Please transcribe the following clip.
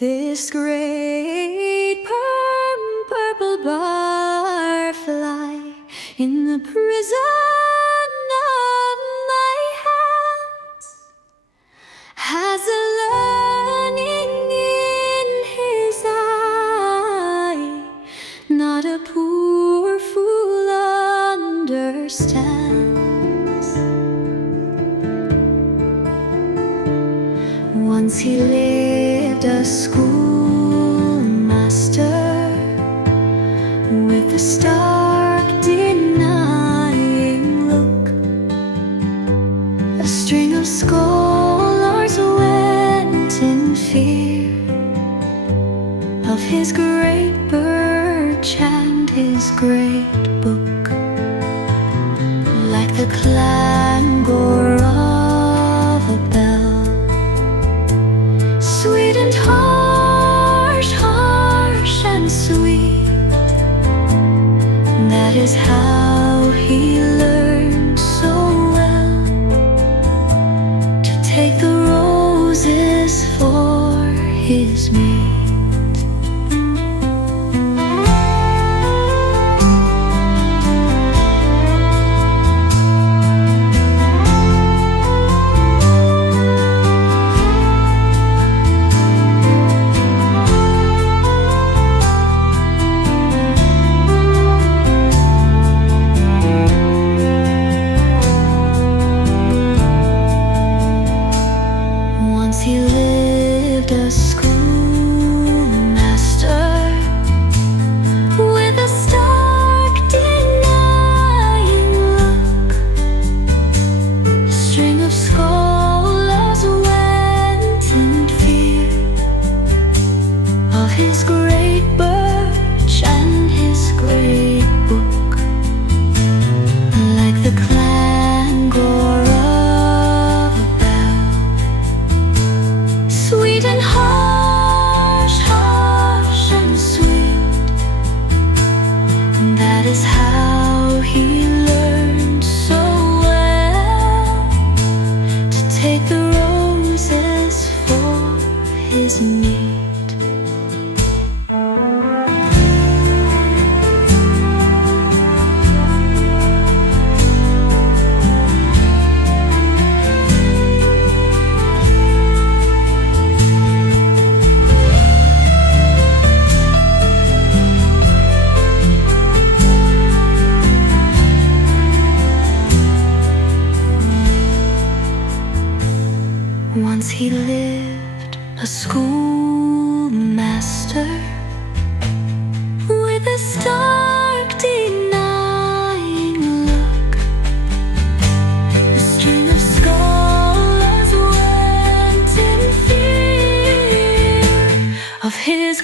This great purple butterfly in the prison of my hands has a learning in his eye not a poor fool understands. Once he lived a schoolmaster with a stark denying look. A string of scholars went in fear of his great birch and his great book. Like the clangor of a bell, sweet and harsh, harsh and sweet. That is how he learned so well to take the roses for his meat. He lived a schoolmaster with a stark denying look. A string of scholars went in fear of his great birch and his great book. Like the clangor of a bell, sweet and harsh, harsh and sweet. That is how he learned so well to take the roses for his meat. Once he lived a schoolmaster with a stark denying look. A string of scholars went in fear of his